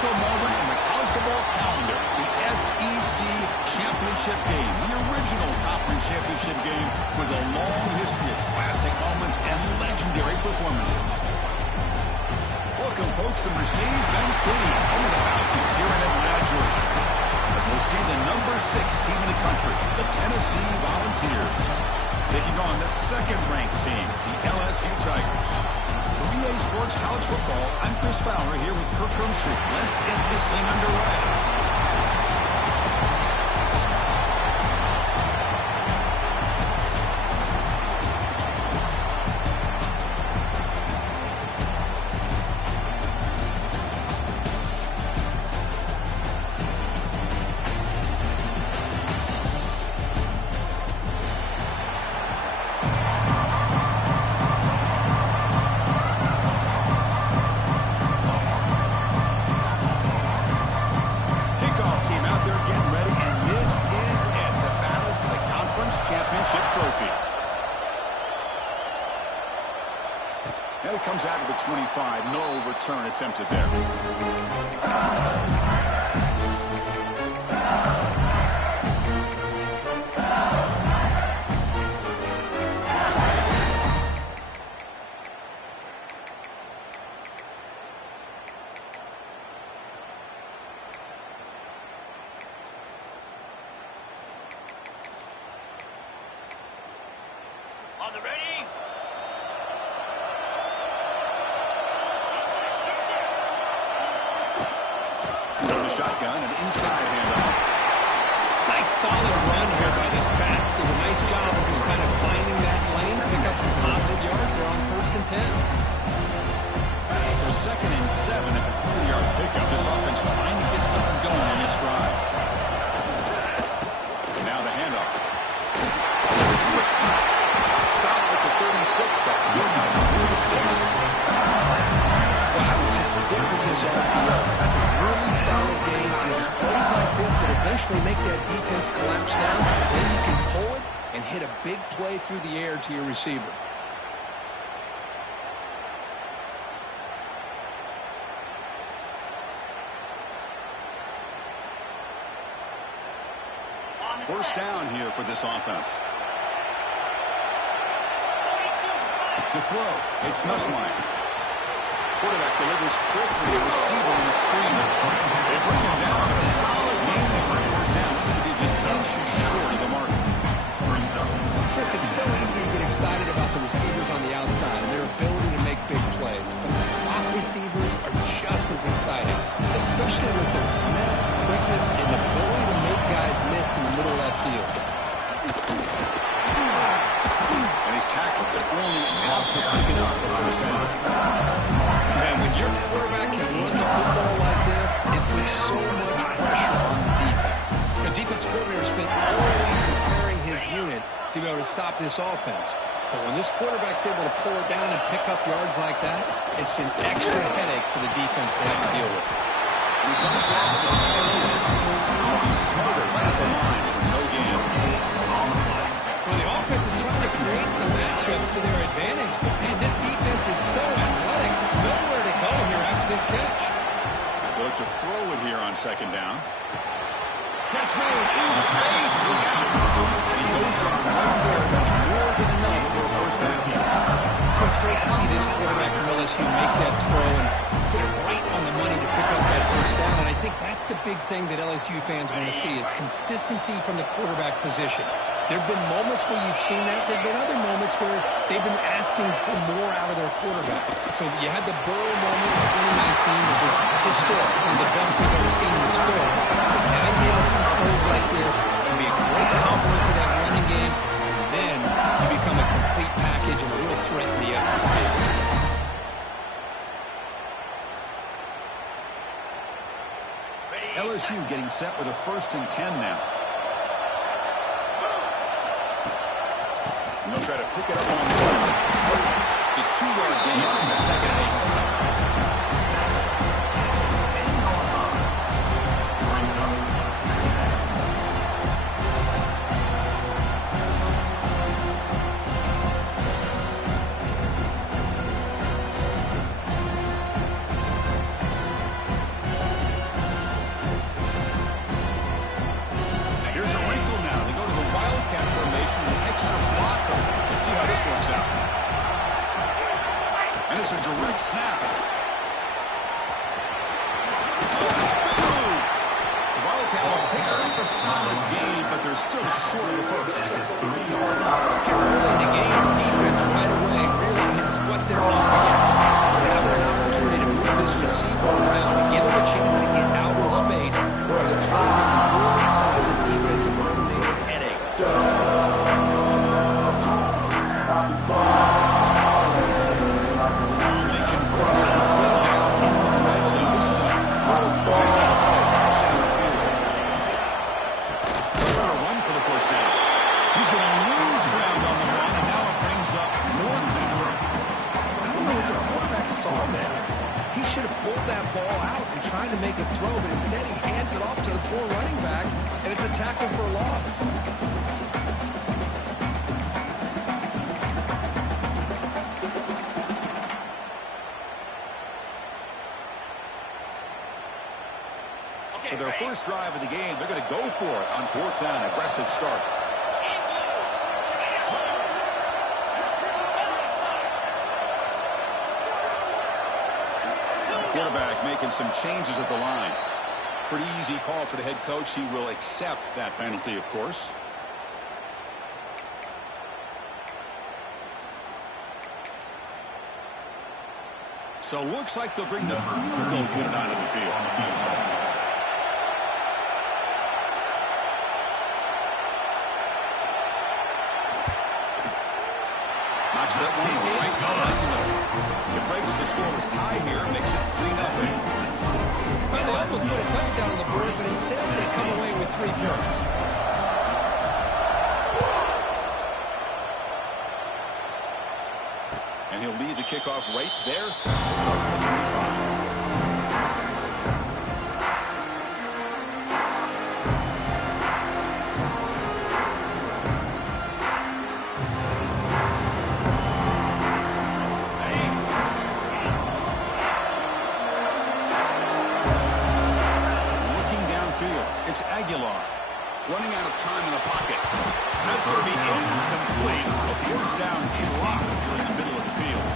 special moment in the college football calendar, the SEC Championship game, the original conference championship game with a long history of classic moments and legendary performances. Welcome, folks, to Mercedes-Benz Stadium, home of the Falcons here in Atlanta, Georgia, as we'll see the number 6 team in the country, the Tennessee Volunteers, taking on the second-ranked team, the LSU Tigers. For EA Sports College Football, I'm Chris Fowler here with Kirk Hermstreet. Let's get this thing underway. And it comes out of the 25. No return attempted there. On the ready. Shotgun and inside handoff. Nice solid run here by this back. Did a nice job of just kind of finding that lane, pick up some positive yards there on 1st and 10. So 2nd and 7 at the 40-yard pickup. This offense trying to get something going in this drive. And now the handoff. Stop at the 36. That's good enough for the sticks. Well, I would just stick with this RPO. That's a really solid game, and it's plays like this that eventually make that defense collapse down. Then you can pull it and hit a big play through the air to your receiver. First down here for this offense. To throw, it's Nussmeier. Quarterback delivers quickly, a receiver on the screen. They bring him down in a solid game there for first down. Needs to be just inches short of the mark. Chris, it's so easy to get excited about the receivers on the outside and their ability to make big plays. But the slot receivers are just as exciting, especially with their finesse, quickness, and ability to make guys miss in the middle of that field. And he's tackled, but only after picking up the first down. Man, when your quarterback can run the football like this, it puts so much pressure on the defense. The defense coordinator spent all week preparing his unit to be able to stop this offense. But when this quarterback's able to pull it down and pick up yards like that, it's an extra headache for the defense to have to deal with. He dumps it out to the tail end. He's smothered right at the line for no gain. Well, the offense is trying to create some matchups to their advantage, but man, this defense is so athletic. Nowhere to go here after this catch. They look to throw it here on 2nd down. Catch made in space. Look out. And he goes on right there. That's more than enough for a first down. Well, it's great to see this quarterback from LSU make that throw and put it right on the money to pick up that first down. And I think that's the big thing that LSU fans want to see is consistency from the quarterback position. There have been moments where you've seen that. There have been other moments where they've been asking for more out of their quarterback. So you had the Burrow moment in 2019 that was historic, one of the best we've ever seen in the sport. But now you're going to see throws like this and be a great compliment to that running game, and then you become a complete package and a real threat in the SEC. LSU getting set with a 1st and 10 now. And they'll try to pick it up on the ground. It's a 2-yard gain from 2nd and 8. a direct snap. Oh, the spin move. Wildcat picks up a solid gain, but they're still short of the first. Here early in the game, the defense right away realizes what they're up against. Having an opportunity to move this receiver around and give him a chance to get out in space where the plays that can really cause a defensive coordinator headaches. They convert here on 4th down in the red zone. This is a touchdown field. They're going to run for the first down. He's going to lose ground on the run, and now it brings up 4th down. I don't know what the quarterback saw there. He should have pulled that ball out and tried to make a throw, but instead he hands it off to the poor running back, and it's a tackle for a loss. So their first drive of the game, they're going to go for it on 4th down. Aggressive start. Quarterback making some changes at the line. Pretty easy call for the head coach. He will accept that penalty, of course. So looks like they'll bring the field goal unit onto the field. Knocks that one right on. It breaks the scoreless tie here, makes it 3-0. Yeah, they almost put a touchdown on the board, but instead they come away with 3 points. And he'll lead the kickoff right there. We'll start with the 25. It's Aguilar running out of time in the pocket. That's going to be incomplete. A first down drop here in the middle of the field.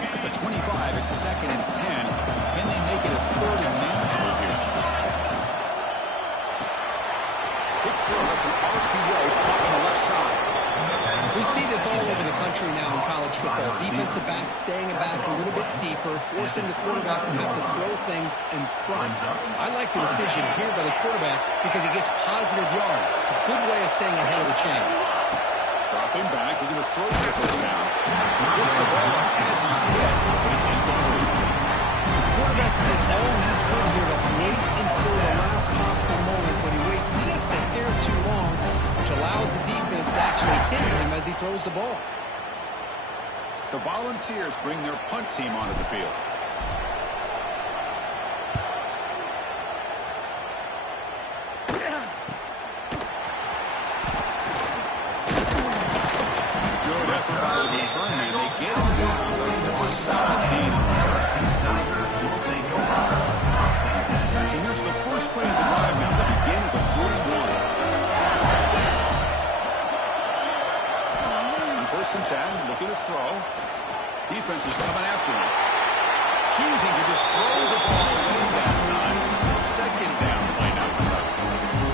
At the 25, it's 2nd and 10. Can they make it a 3rd and manageable here? Quick throw. That's an RPO caught on the left side. We see this all over the country now in college football. Defensive backs staying back a little bit deeper, forcing the quarterback to have to throw things in front. I like the decision here by the quarterback because he gets positive yards. It's a good way of staying ahead of the chains. Dropping back, looking to throw for the first down. Gets the ball as intended, but it's incomplete. The quarterback did all he could here to wait until the last possible moment, but he waits just a hair too long, which allows the defense to actually hit him as he throws the ball. The Volunteers bring their punt team onto the field. Good effort by the return man. They get him down. That's a solid gain on return. So here's the first play of the drive now to begin at the 41. On 1st and 10, looking to throw. Defense is coming after him. Choosing to just throw the ball away that time. 2nd down play now for them.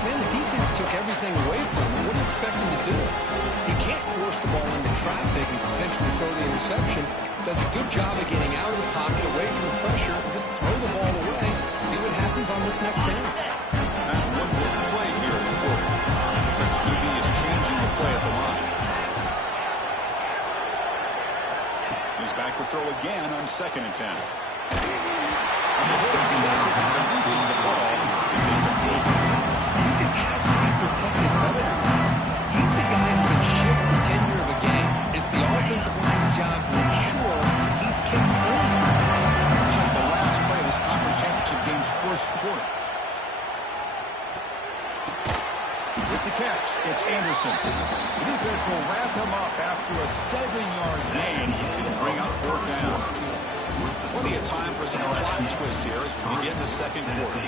Man, the defense took everything away from him. What do you expect him to do? He can't force the ball into traffic and potentially throw the interception. Does a good job of getting out of the pocket, away from the pressure, just throw the ball away. See what happens on this next down. That's one more play here in the quarter. Looks like the QB is changing the play at the line. He's back to throw again on 2nd and 10. And the hitter chases and releases the ball. It's incomplete. He just has to be protected better than that. He's the guy who can shift the tenure of a game. It's the offensive line's job to ensure he's kept clean. It's like the last play of this conference championship game's first quarter. With the catch, it's Anderson. The defense will wrap him up after a 7-yard gain to bring up 4th down. Plenty of time for some plot twists here as we begin the 2nd quarter.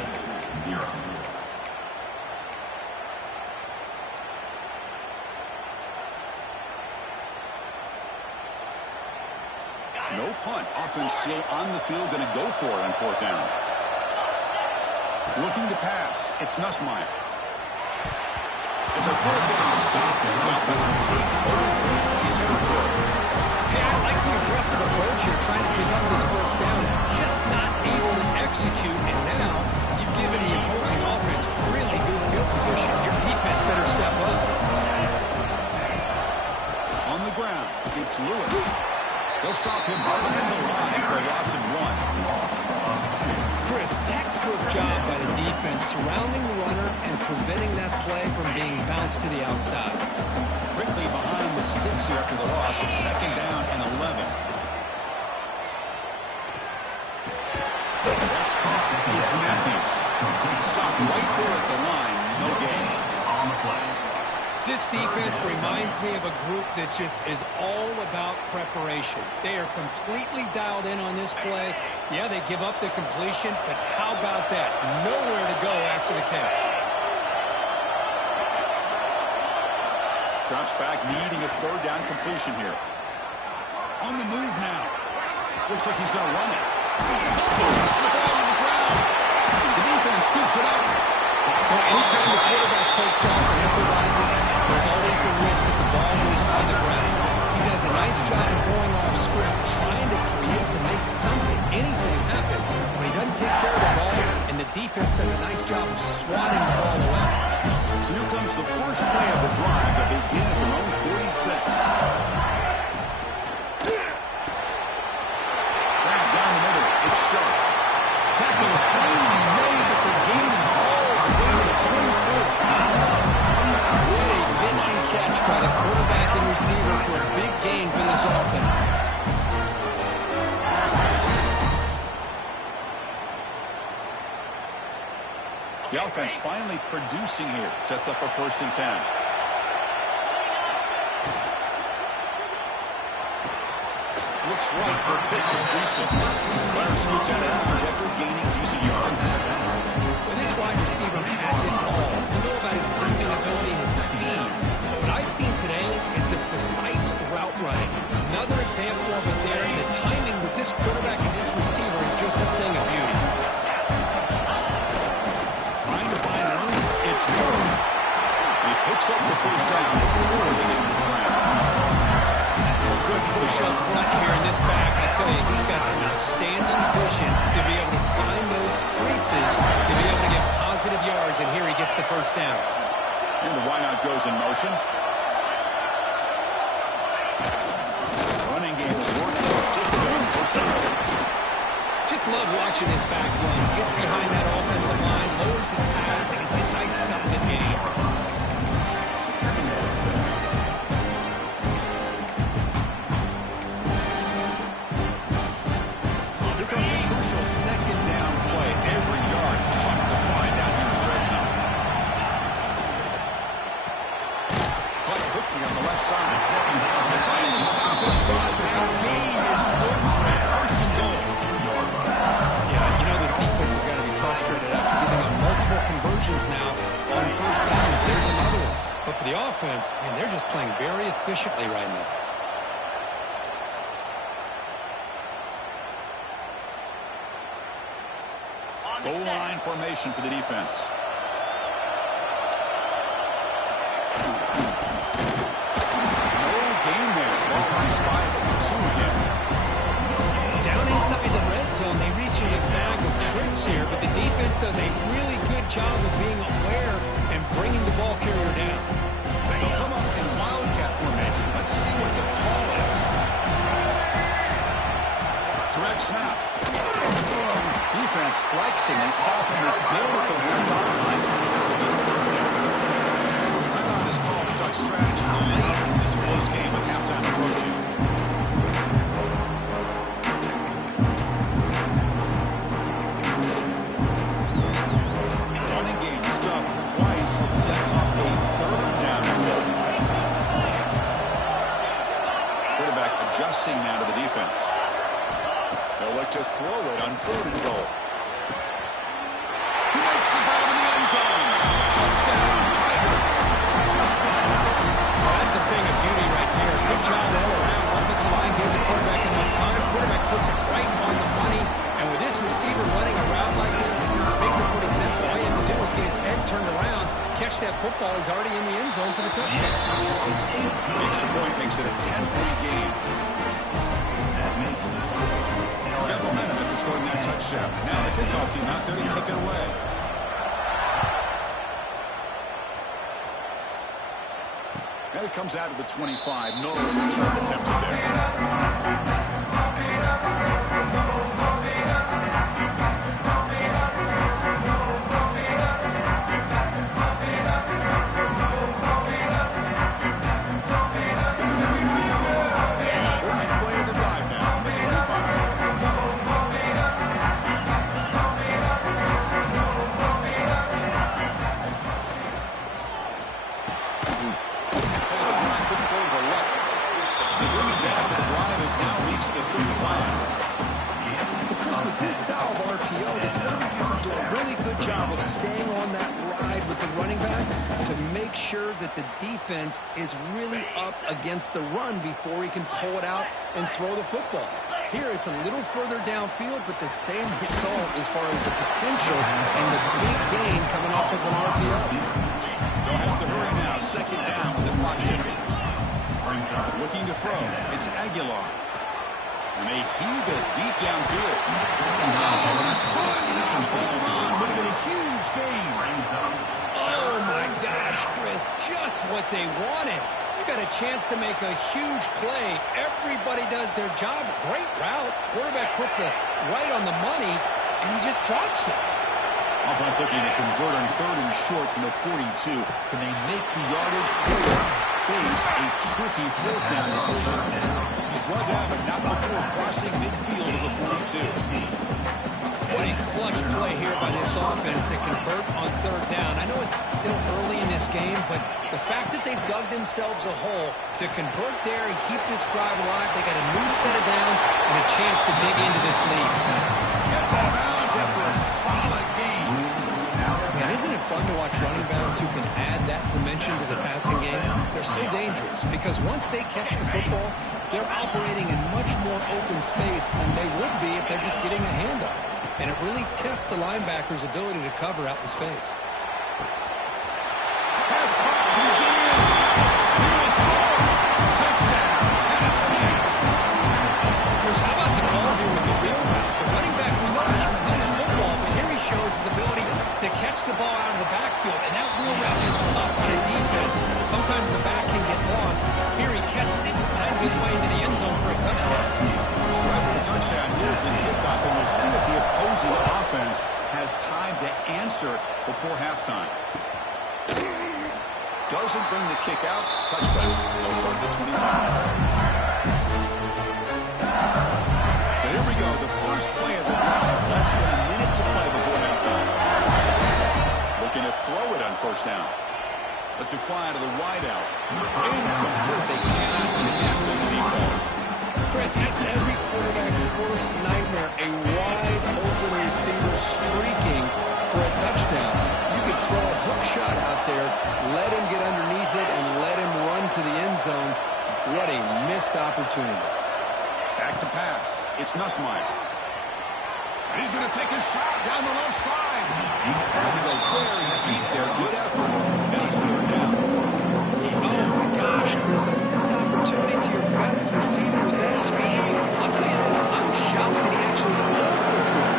No punt. Offense still on the field, going to go for it on fourth down. Looking to pass. It's Nussmeier. It's a fourth down stop. The offense will take over in territory. Hey, I like the aggressive approach here, trying to pick up this first down. Just not able to execute, and now you've given the opposing offense really good field position. Your defense better step up. On the ground, it's Lewis. They'll stop him behind the line for a loss of 1. Chris, textbook job by the defense surrounding the runner and preventing that play from being bounced to the outside. Quickly behind the sticks here after the loss. It's second down and 11. That's caught. It's Matthews. He stopped right there at the line. No gain. On the play. This defense reminds me of a group that just is all about preparation. They are completely dialed in on this play. Yeah, they give up the completion, but how about that? Nowhere to go after the catch. Drops back, needing a third down completion here. On the move now. Looks like he's going to run it. The ball on the ground. The defense scoops it up. Well, anytime the quarterback takes off and improvises, there's always the risk that the ball goes on the ground. He does a nice job of going off script, trying to create to make something, anything happen. But he doesn't take care of the ball, and the defense does a nice job of swatting the ball away. So here comes the first play of the drive that begin at their own 46. Grab down the middle. It's sharp. Tackle is finally made, but the gain is all the way to the 24. What a pitch and catch by the quarterback and receiver for a big gain for this offense. The offense finally producing here. Sets up a 1st and 10. Looks right for a quick completion. Runner scoots out of bounds after gaining decent yards. Well, this wide receiver has it all. You know about his leaping ability, his speed. What I've seen today is the precise route running. Another example of it there. The timing with this quarterback and this receiver is just a thing of beauty. Trying to find an own. It's Miller. He picks up the first down before they get to the ground. Good push up front here in this back. I tell you, he's got some outstanding vision to be able to find those creases, to be able to get positive yards, and here he gets the first down. And the wideout goes in motion. Running game is working. Stick going first down. Just love watching this back run. Gets behind that offensive line, lowers his pads, and it's a nice solid game. Second down play. Every yard tough to find out here in the red zone. Caught quickly on the left side. They finally stop it. That gain is good. First and goal. Yeah, you know this defense has got to be frustrated after giving up multiple conversions now on first downs. There's another one. But for the offense, man, they're just playing very efficiently right now. Goal line formation for the defense. No gain there. Ball on spot at the 2 again. Down inside the red zone, they reach in a bag of tricks here, but the defense does a really good job of being aware and bringing the ball carrier down. They'll come up in wildcat formation. Let's see what the call is. Direct snap. Defense flexing and stopping the kill at the 1-yard line. Timeout is called to talk strategy late in this close game with halftime approaching. Running game stuffed twice. It sets up a 3rd down. Quarterback adjusting now to the defense. They'll look to throw it on 3rd and goal. He makes the ball in the end zone. Touchdown, Tigers. Well, that's a thing of beauty right there. Good job all around. Offensive line gave the quarterback enough time. in the end zone for the touchdown. The extra point makes it a 10-point game. Got momentum after scoring that touchdown. Now the kickoff team out there to kick it away. And it comes out of the 25. No return attempted there. This style of RPO, the quarterback has to do a really good job of staying on that ride with the running back to make sure that the defense is really up against the run before he can pull it out and throw the football. Here, it's a little further downfield, but the same result as far as the potential and the big gain coming off of an RPO. They'll have to hurry now. Second down with the clock ticking. Looking to throw. It's Aguilar. And they heave it deep downfield. Oh, and hold on. Would have been a huge gain. Oh, my gosh, Chris. Just what they wanted. You got a chance to make a huge play. Everybody does their job. Great route. Quarterback puts it right on the money, and he just drops it. Offense looking to convert on 3rd and short from the 42. Can they make the yardage or face a tricky 4th down decision? He's brought down, but not before crossing midfield of the 42. What a clutch play here by this offense to convert on 3rd down. I know it's still early in this game, but the fact that they've dug themselves a hole to convert there and keep this drive alive, they got a new set of downs and a chance to dig into this lead. Gets out of bounds after a solid game. Man, isn't it fun to watch running backs who can add that dimension to the passing game? They're so dangerous because once they catch the football, they're operating in much more open space than they would be if they're just getting a handoff. And it really tests the linebacker's ability to cover out in space. Pass back. Can you get in? He will score. Touchdown, Tennessee. Chris, how about the call here with the wheel route? The running back, we know he can run the football, but here he shows his ability to catch the ball out of the backfield. And that wheel route is tough on a defense. Sometimes the back can get lost. Here he catches it and finds his way into the end zone for a touchdown. So after the touchdown, here's the kickoff, and we'll see if the opposing offense has time to answer before halftime. Doesn't bring the kick out. Touchback. They'll start at the 25. So here we go. The first play of the drive. Less than a minute to play before halftime. Looking to throw it on 1st down. Let's it fly to the wide out. Incomplete. They cannot connect on the deep ball. Chris, that's every quarterback's worst nightmare. A wide open receiver streaking for a touchdown. You could throw a hook shot out there, let him get underneath it, and let him run to the end zone. What a missed opportunity. Back to pass. It's Nussmeier. And he's going to take a shot down the left side. Trying to go very deep there. Good effort. Now it's 3rd down. Oh, my gosh, Chris, a missed opportunity to your best receiver with that speed. I'll tell you this, I'm shocked that he actually overthrew.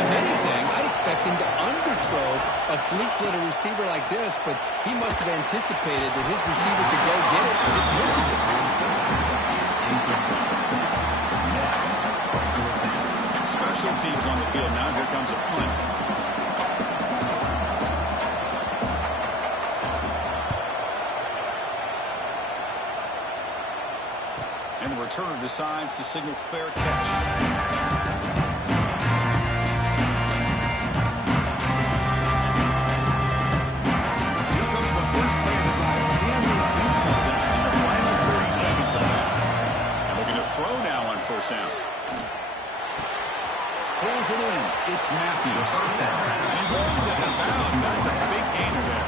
If anything, I'd expect him to underthrow a fleet-footed receiver like this, but he must have anticipated that his receiver could go get it and just misses it. Special teams on the field now. Here comes a punt. And the return decides to signal fair catch. Here comes the first play of the drive. Can they do something in the final 30 seconds of that? And looking to throw now on 1st down. Pulls it in. It's Matthews. He goes out of bounds. That's a big gainer there.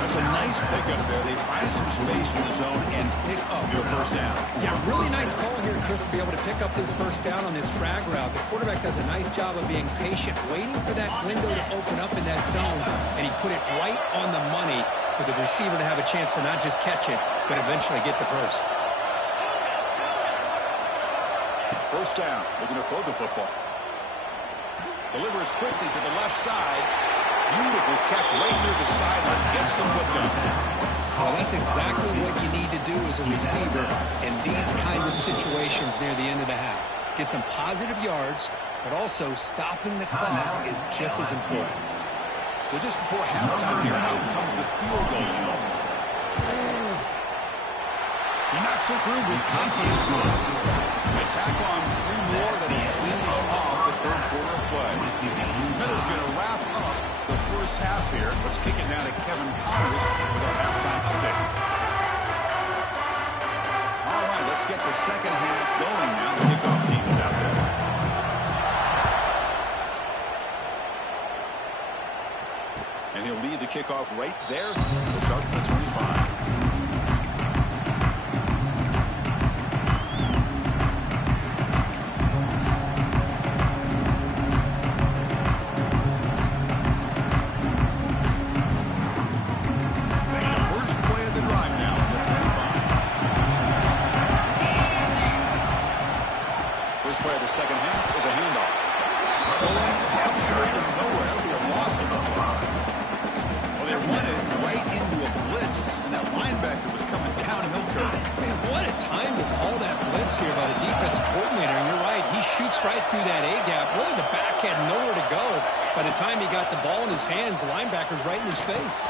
That's a nice pickup there. They find some space in the zone and pick up their 1st down. Yeah, really nice call here, Chris, to be able to pick up this 1st down on this drag route. The quarterback does a nice job of being patient, waiting for that window to open up in that zone, and he put it right on the money for the receiver to have a chance to not just catch it, but eventually get the first. First down, looking to throw the football. Delivers quickly to the left side. Beautiful catch right near the sideline. Gets the foot down. Well, that's exactly what you need to do as a receiver in these kind of situations near the end of the half. Get some positive yards, but also stopping the clock is just as important. So just before halftime here, out comes the field goal unit. He knocks it through with confidence. Attack on 3 more that will finish off the third quarter of play. Middle's going to wrap up the first half here. Let's kick it now to Kevin Connors with our halftime update. All right, let's get the second half going now. The kickoff team is out there. And he'll lead the kickoff right there. We'll start at the 25. Second half is a handoff. Going absolutely nowhere. That'll be a loss of the ball. Well, they run it right into a blitz, and that linebacker was coming downhill curve. Man, what a time to call that blitz here by the defense coordinator. And you're right, he shoots right through that A-gap. Really, the back had nowhere to go. By the time he got the ball in his hands, the linebacker's right in his face.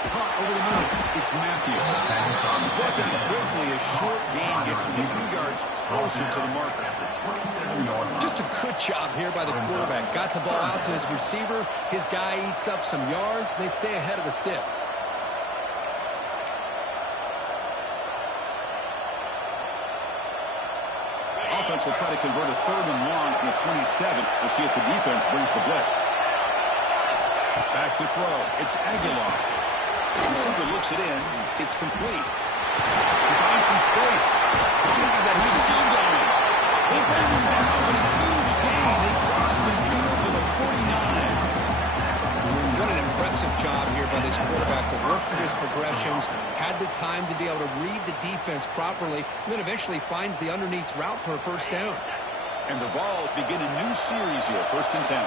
Caught over the middle. It's Matthews. He's brought down quickly. A short gain gets him a few yards closer to the marker. Just a good job here by the quarterback. Got the ball out to his receiver. His guy eats up some yards. They stay ahead of the sticks. Offense will try to convert a 3rd and long from the 27. We'll see if the defense brings the blitz. Back to throw. It's Aguilar. The receiver looks it in. It's complete. He finds some space. Thinking that he's still going. They bring him down, but a huge gain. They cross the field to the 49. What an impressive job here by this quarterback to work through his progressions, had the time to be able to read the defense properly, and then eventually finds the underneath route for a first down. And the Vols begin a new series here, 1st and 10.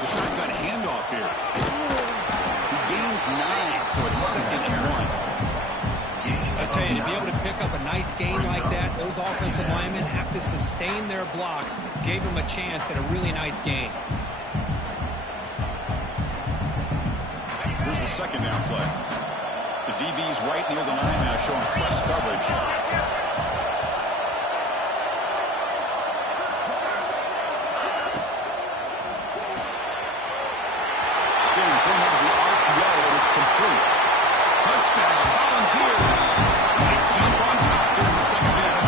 The shotgun handoff here. He gains 9, so it's 2nd and 1. I tell you, to be able to pick up a nice gain like that, those offensive linemen have to sustain their blocks. Gave them a chance at a really nice gain. Here's the 2nd down play. The DB's right near the line now, showing press coverage. Complete. Touchdown, Volunteers. They jump on top here in the second half.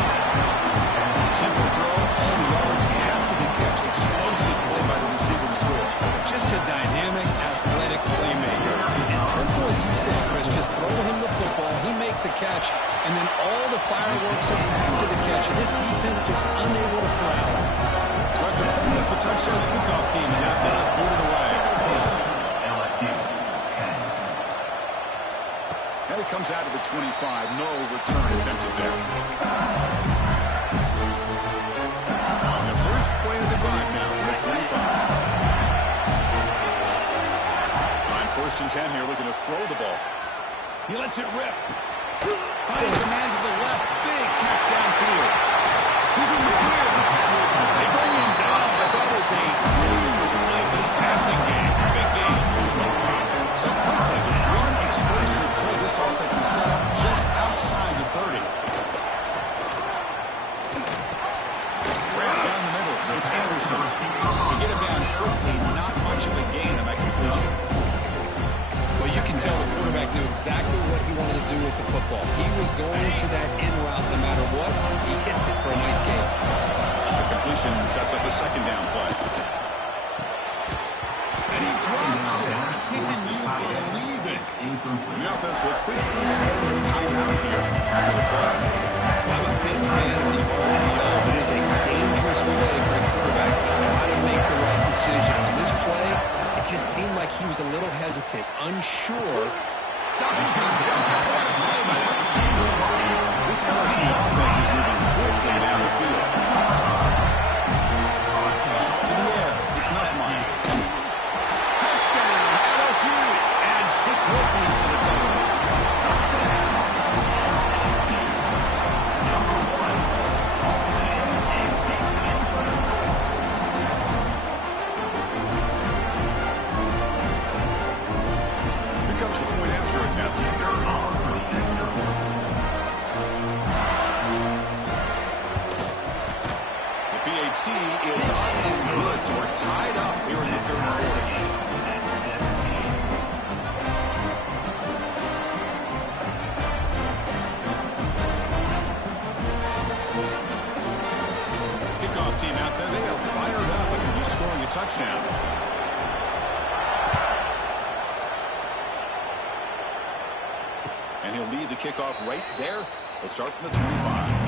Simple throw, all the yards after the catch. Explosive play by the receiver to score. Just a dynamic, athletic playmaker. As simple as you said, Chris, just throw him the football, he makes a catch, and then all the fireworks are after the catch, and this defense just unable to corral him. So after pulling up a touchdown, the kickoff team is out there to boot it away. And it comes out of the 25. No return attempted there. And the first play of the drive now from the 25. On 1st and 10 here, looking to throw the ball. He lets it rip. Finds a man to the left. Big catch downfield. He's in the clear. They bring him down, but that is a huge play for this passing game. Big game. So quickly, with one explosive play, this offense is set up just outside the 30. Right down the middle, it's Anderson. They get him down quickly, not much of a gain on that completion. Well, you can tell the quarterback knew exactly what he wanted to do with the football. He was going to that in route no matter what. He hits it for a nice gain. The completion sets up a 2nd down play. And he drops it. Can you believe it? The offense will quickly spend the timeout here after the play. I'm a big fan of the RPO. It is a dangerous play for the quarterback. Got to make the right decision. On this play, it just seemed like he was a little hesitant, unsure. This LSU offense is moving quickly down the field. To the air, it's Nussmeier. Touchdown, LSU, and 6 more points to the total. Here comes the point after attempt. PAT is up and good, so we're tied up here in the third quarter. Kickoff team out there, they are fired up after just scoring a touchdown. And he'll lead the kickoff right there. He'll start from the 25.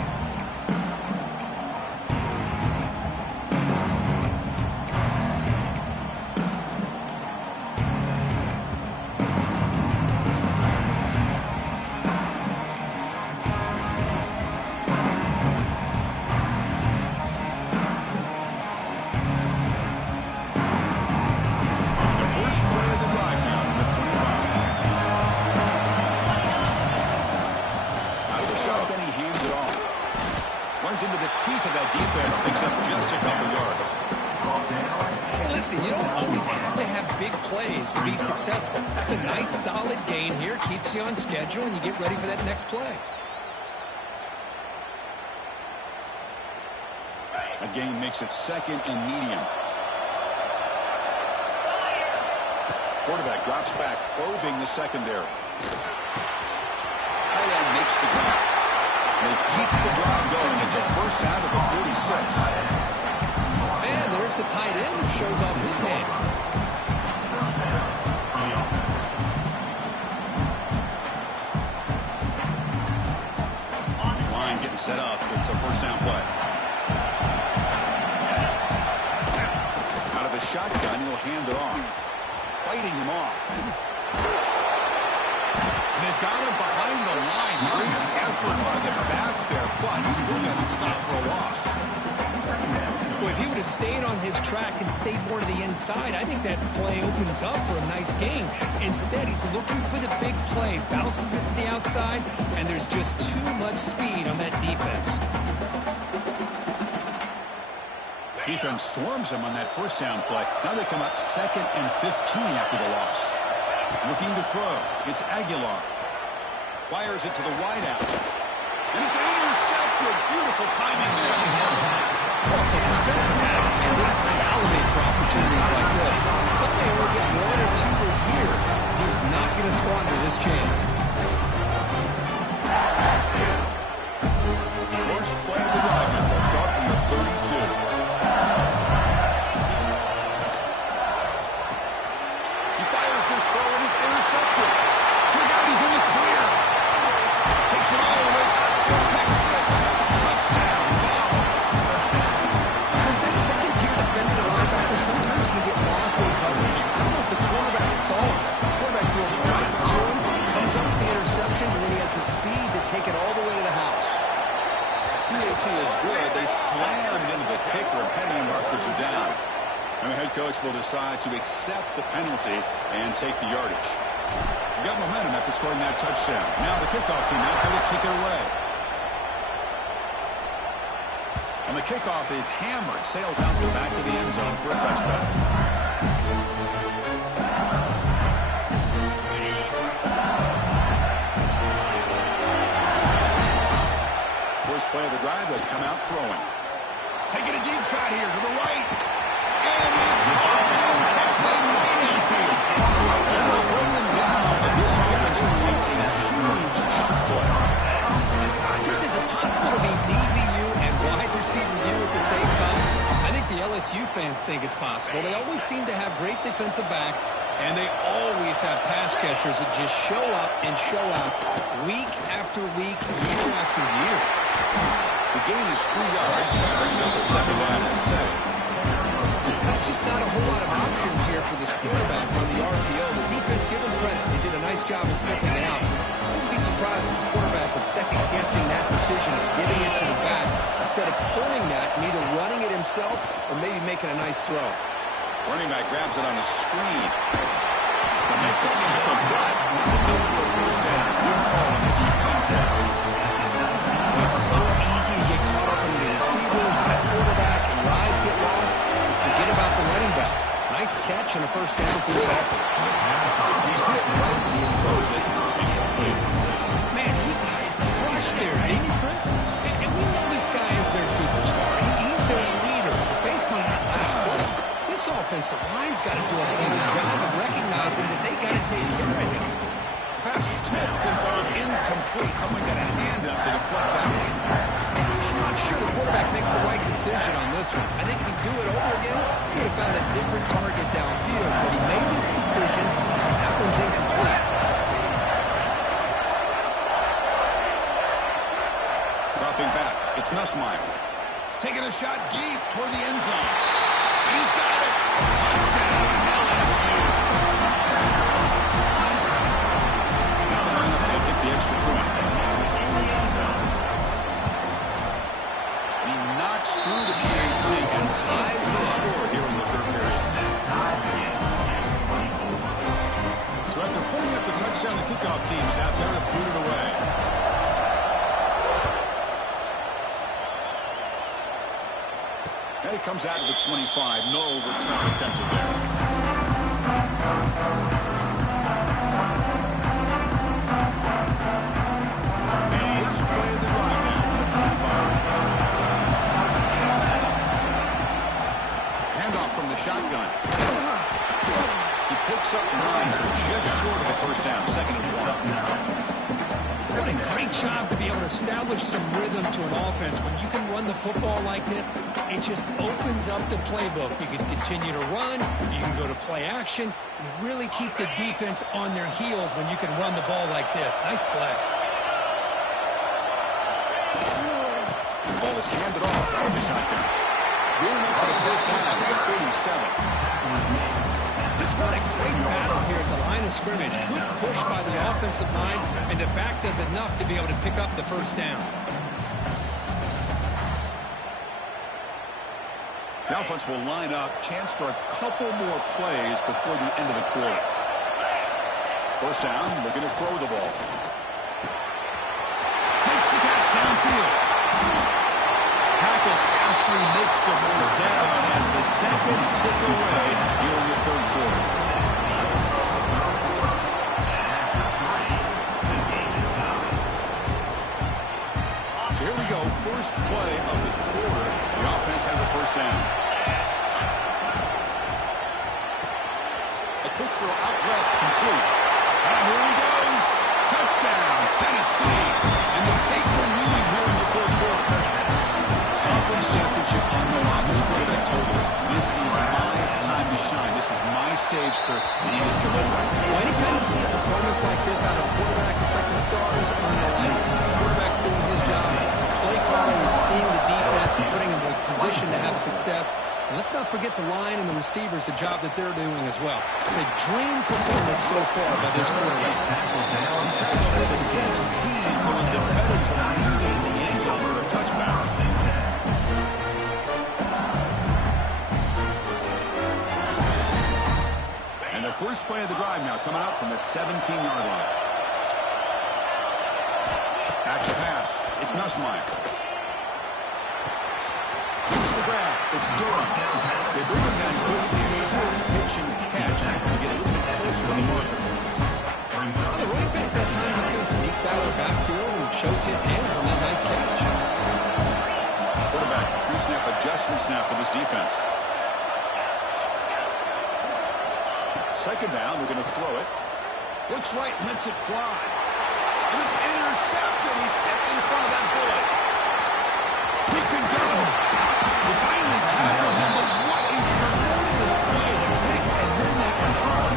Into the teeth of that defense, picks up just a couple yards. Hey, listen, you don't always have to have big plays to be successful. It's a nice, solid gain here, keeps you on schedule, and you get ready for that next play. A gain makes it second and medium. Quarterback drops back, probing the secondary. Tight end makes the grab. They keep the drive going. It's a first down to the 46. And there's the tight end who shows off his hands. This line getting set up. It's a first down play. Out of the shotgun, he'll hand it off. Fighting him off. They've got him behind the line. Great effort by the back there, but still got to stop for a loss. Well, if he would have stayed on his track and stayed more to the inside, I think that play opens up for a nice gain. Instead, he's looking for the big play, bounces it to the outside, and there's just too much speed on that defense. Defense swarms him on that first down play. Now they come up 2nd and 15 after the loss. Looking to throw. It's Aguilar. Fires it to the wideout. And it's intercepted. Beautiful timing there. Well, for defensive backs, man, they salivate for opportunities like this. Some may only get 1 or 2 a year. He was not going to squander this chance. First play of the drive now. They'll start from the 32. This throw and is intercepted. Look out, he's in the clear. Takes it all the way back for a pick 6. Touchdown, Browns. Chris, that second-tier defender, the linebacker, sometimes can get lost in coverage. I don't know if the quarterback saw him. The quarterback threw it right to him, comes up with the interception, and then he has the speed to take it all the way to the house. PAT is good. They slammed into the kicker, and penalty markers are down. And the head coach will decide to accept the penalty and take the yardage. We got momentum after scoring that touchdown. Now the kickoff team out there to kick it away. And the kickoff is hammered. Sails out the back of the end zone for a touchback. First play of the drive, they'll come out throwing. Taking a deep shot here to the right. And it's all catch lane right infield. And they'll bring him down, but this offense creates a huge chunk play. Chris, is it possible to be DVU and wide receiver U at the same time? I think the LSU fans think it's possible. They always seem to have great defensive backs, and they always have pass catchers that just show up and show out week after week, year after year. The gain is 3 yards. Brings up a second down and 7. That's just not a whole lot of options here for this quarterback on the RPO. The defense, give them credit. They did a nice job of sniffing it out. I wouldn't be surprised if the quarterback is second-guessing that decision of giving it to the back instead of pulling that and either running it himself or maybe making a nice throw. Running back grabs it on the screen. To make the tackle, but it's enough for a first down. Good call on the screen play. It's so easy to get caught up in the receivers and the quarterback, and your eyes get lost and forget about the running back. Nice catch and a first down for this effort. He's hit right as he throws it. Man, he got crushed there, didn't he, Chris? And we know this guy is their superstar. He's their leader. But based on that last play, this offensive line's got to do a better job of recognizing that they got to take care of him. Pass is tipped and goes incomplete. Someone got a hand up to deflect that one. I'm not sure the quarterback makes the right decision on this one. I think if he'd do it over again, he would have found a different target downfield. But he made his decision, and that one's incomplete. Dropping back, it's Nussmeier. Taking a shot deep toward the end zone. And he's got it. Touchdown, LSU. Now the lineup to get the extra point. He knocks through the PAT and ties the score here in the third period. So after putting up the touchdown, the kickoff team is out there to put it away. And it comes out to the 25. No return attempted there. And first play of the drive now from the 25. Handoff from the shotgun. He picks up 9, so just short of the first down. Second and 1. What a great job to be able to establish some rhythm to an offense. When you can run the football like this, it just opens up the playbook. You can continue to run. You can go to play action. You really keep the defense on their heels when you can run the ball like this. Nice play. The ball is handed off out of the shotgun. Going up for the first down at the 37. Just what a great battle here at the line of scrimmage. Good push by the offensive line, and the back does enough to be able to pick up the first down. The offense will line up. Chance for a couple more plays before the end of the quarter. First down, looking to throw the ball. Makes the catch downfield. Tackle after he makes the first down as the seconds tick away here in the third quarter. So here we go, first play of the quarter. The offense has a first down. A quick throw out left, complete. And here he goes. Touchdown, Tennessee. And they take the lead here in the fourth quarter. Conference championship on the line. This quarterback told us, this is my time to shine. This is my stage for me to deliver. Well, anytime you see a performance like this out of a quarterback, it's like the stars on the line. The quarterback's doing his job. The play caller is seeing the defense and putting them in a position to have success. And let's not forget the line and the receivers, the job that they're doing as well. It's a dream performance so far by this quarterback. He's taken over the 17, so in the better to lead in the end zone for a touchback. And the first play of the drive now coming up from the 17-yard line. Back to pass. It's Nussmeier. It's the grab. It's Durham. They bring him down quick for the short pitch and catch to get a little bit closer to the marker. Well, the running back that time just kind of sneaks out of the backfield and shows his hands on that nice catch. Quarterback, pre-snap adjustments now for this defense. Second down, we're going to throw it. Looks right, lets it fly. It is intercepted. He stepped in front of that bullet. He can go. They finally tackle him, but what a tremendous play. The pick and then that return.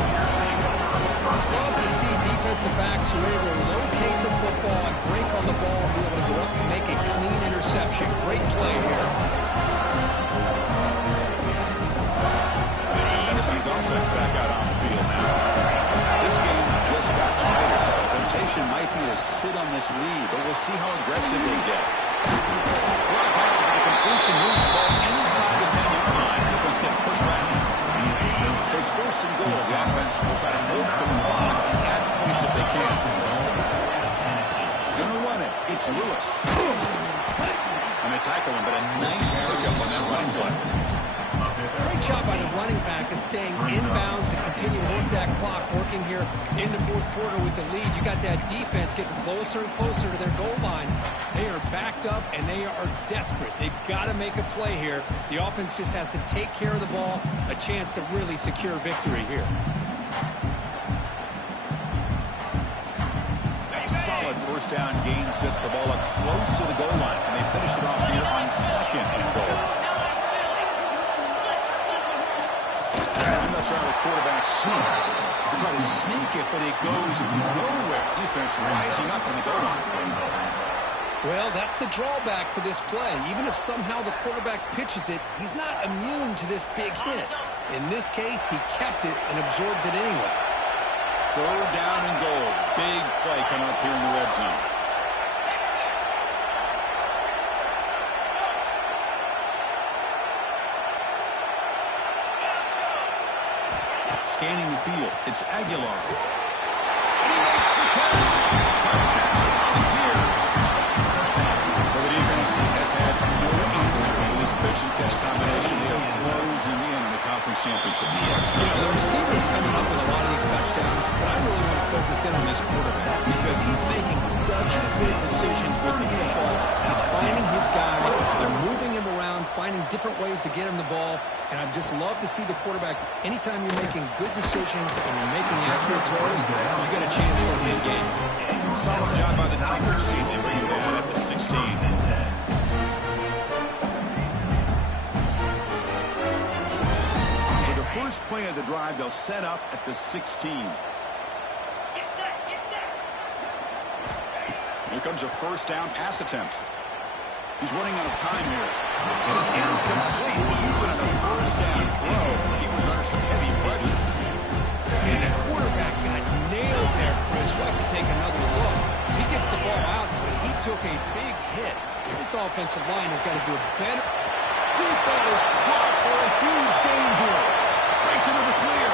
Love to see defensive backs who are able to locate the football and break on the ball and be able to go up and make a clean interception. Great play here. offense back out on the field now. This game just got tighter. The temptation might be to sit on this lead, but we'll see how aggressive they get. Blocked out with the completion, moves ball inside the 10-yard line. Defense getting pushed back. So it's first and goal. The offense will try to milk the clock and add points if they can. Going to run it. It's Lewis. And they tackle him, but a nice pickup on that running play. Great job by the running back of staying inbounds to continue to work that clock, working here in the fourth quarter with the lead. You got that defense getting closer and closer to their goal line. They are backed up, and they are desperate. They've got to make a play here. The offense just has to take care of the ball, a chance to really secure victory here. Solid first down gain sets the ball up close to the goal line, and they finish it off here on second and goal. I'm not sure how the quarterback sneak. They try to sneak it, but it goes nowhere. Defense rising up on the goal line. Well, that's the drawback to this play. Even if somehow the quarterback pitches it, he's not immune to this big hit. In this case, he kept it and absorbed it anyway. Third down and goal. Big play coming up here in the red zone. Scanning the field. It's Aguilar. And he makes the catch. Touchdown, Volunteers. Well, the defense has had no answer for this pitch and catch combination. They are closing in the conference championship. You know, the receiver's coming up with a lot of these touchdowns, but I really want to focus in on this quarterback because he's making such good decisions with the football. He's finding his guy. They're moving him around, finding different ways to get him the ball, and I just love to see the quarterback. Anytime you're making good decisions and you're making accurate throws, you got a chance for a big game. Solid job by the coverage team. They bring him down at the 16. For the first play of the drive, they'll set up at the 16. Here comes a first down pass attempt. He's running out of time here. And it's incomplete. Even at the first down throw, he was under some heavy pressure. And the quarterback got nailed there, Chris. We'll have to take another look. He gets the ball out, but he took a big hit. This offensive line has got to do a better. Deep ball is caught for a huge gain here. Breaks into the clear.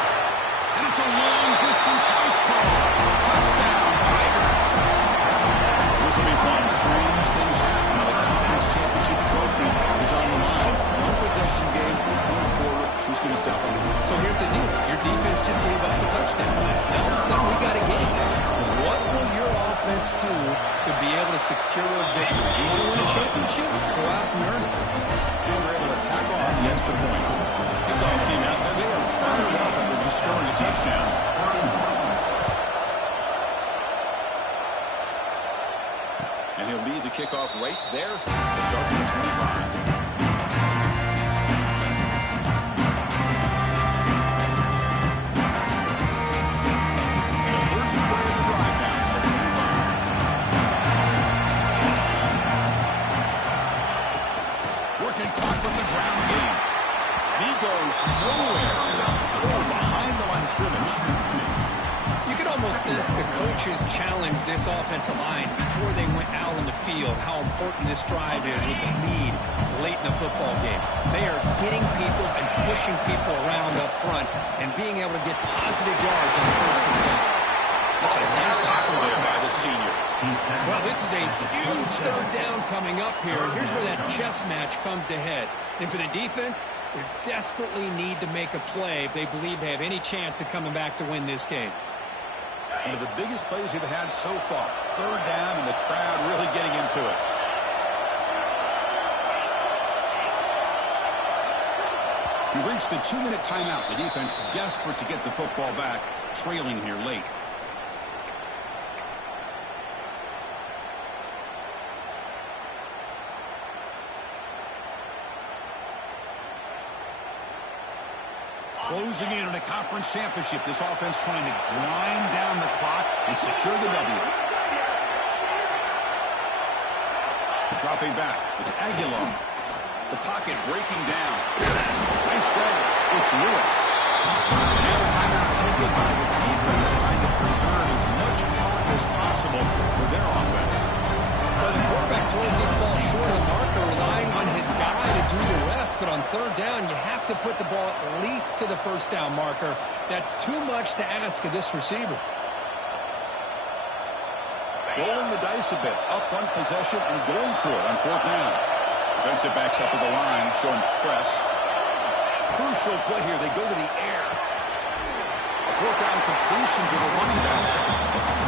And it's a long-distance house call. Touchdown, Tigers. This will be fun. Strange things happen. The conference championship trophy is on the line. One possession game, fourth quarter. Who's going to stop them? So here's the deal. Your defense just gave up a touchdown. Now all of a sudden we got a game. What will your offense do to be able to secure a victory? You want to win a championship? Go out and earn it. They were able to tack on the extra point. Kickoff team out there. They are fired up after just scoring a touchdown. And he'll lead the kickoff right there to start with the 25. Nowhere. Stop cold behind the line of scrimmage. You can almost sense the coaches challenged this offensive line before they went out on the field, how important this drive is with the lead late in the football game. They are hitting people and pushing people around up front and being able to get positive yards on the first and 10. That's a nice tackle there by the senior. Well, this is a huge third down coming up here. Here's where that chess match comes to head. And for the defense, they desperately need to make a play if they believe they have any chance of coming back to win this game. One of the biggest plays we've had so far. Third down and the crowd really getting into it. We've reached the 2-minute timeout. The defense desperate to get the football back, trailing here late. Closing in on a conference championship. This offense trying to grind down the clock and secure the W. Dropping back. It's Aguilar. The pocket breaking down. Nice grab. It's Lewis. Now a timeout taken by the defense, trying to preserve as much clock as possible for their offense. Well, the quarterback throws this ball short of the marker, relying on his guy to do the rest. But on third down, you have to put the ball at least to the first down marker. That's too much to ask of this receiver. Rolling the dice a bit, up one possession and going for it on fourth down. Defensive backs up at the line, showing press. Crucial play here. They go to the air. A fourth down completion to the running back.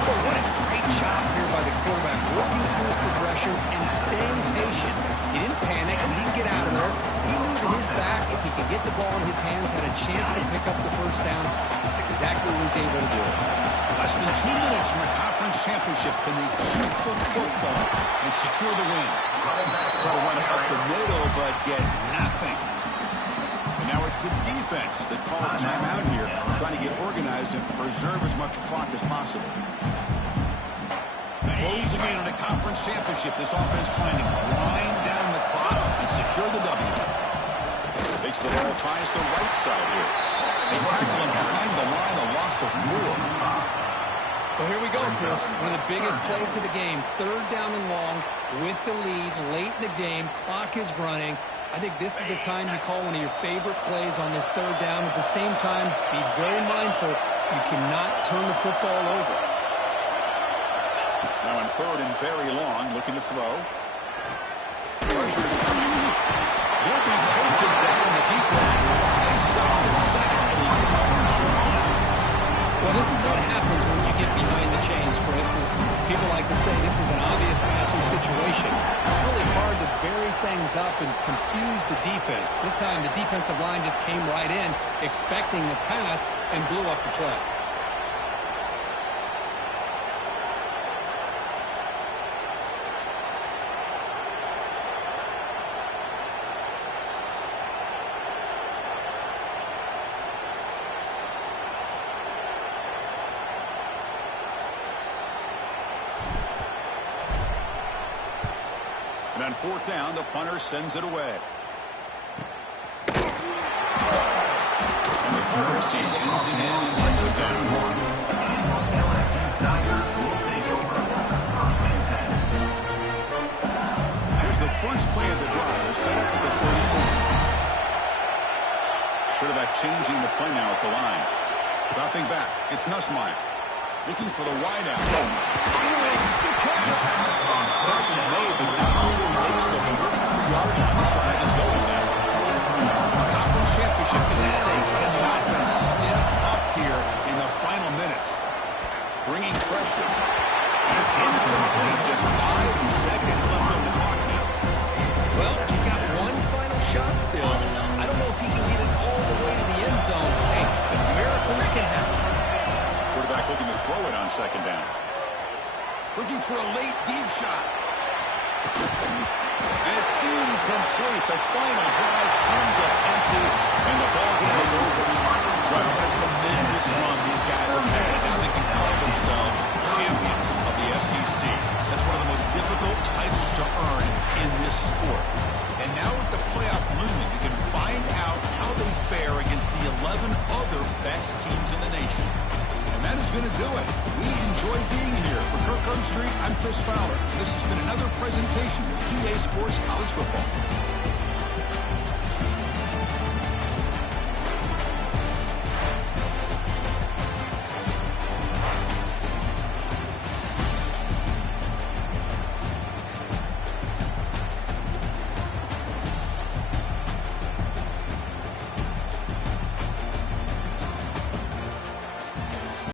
Well, what a great job here by the quarterback, working through his progressions and staying patient. He didn't panic. He didn't get out of there. He knew that his back, if he could get the ball in his hands, had a chance to pick up the first down. That's exactly what he was able to do. Less than 2 minutes from a conference championship. Can they keep the football and secure the win? Try to run it up the middle, but get nothing. And now it's the defense that calls timeout here, trying to get organized and preserve as much clock as possible. Closing in on a conference championship, this offense trying to grind down the clock and secure the W. Takes the ball, tries the right side here. They tackle him behind the line, a loss of 4. Well, here we go, Chris. One of the biggest plays of the game. Third down and long with the lead late in the game. Clock is running. I think this is the time you call one of your favorite plays on this third down. At the same time, be very mindful. You cannot turn the football over. Now on third and very long, looking to throw. Pressure is coming. He'll be taken down. The defense rises up the second, and he punches on. Well, this is what happens when you get behind the chains, Chris. Is people like to say this is an obvious passing situation. It's really hard to vary things up and confuse the defense. This time the defensive line just came right in, expecting the pass, and blew up the play. And on fourth down, the punter sends it away. And the cover seam ends it in and brings it down. Here's the first play of the drive, set up at the 31. Quarterback changing the play now at the line. Dropping back, it's Nussmeier. Looking for the wideout. He makes the catch. Tackle's made, but not before he makes the 43-yard line. This drive is going now. A conference championship is at stake. Can the offense step up here in the final minutes? Bringing pressure. And it's incomplete. Just 5 seconds left on the clock now. Well, you've got one final shot still. I don't know if he can get it all the way to the end zone. Hey, but miracles can happen. Quarterback looking to throw it on second down. Looking for a late deep shot. And it's incomplete. The final drive comes up empty, and the ball game is over. Right, what a tremendous run these guys have had. Now they can call themselves champions of the SEC. That's one of the most difficult titles to earn in this sport. And now with the playoff looming, you can find out how they fare against the 11 other best teams in the nation. And that is going to do it. We enjoy being here. For Kirk Herbstreit, I'm Chris Fowler. This has been another presentation of EA Sports College Football.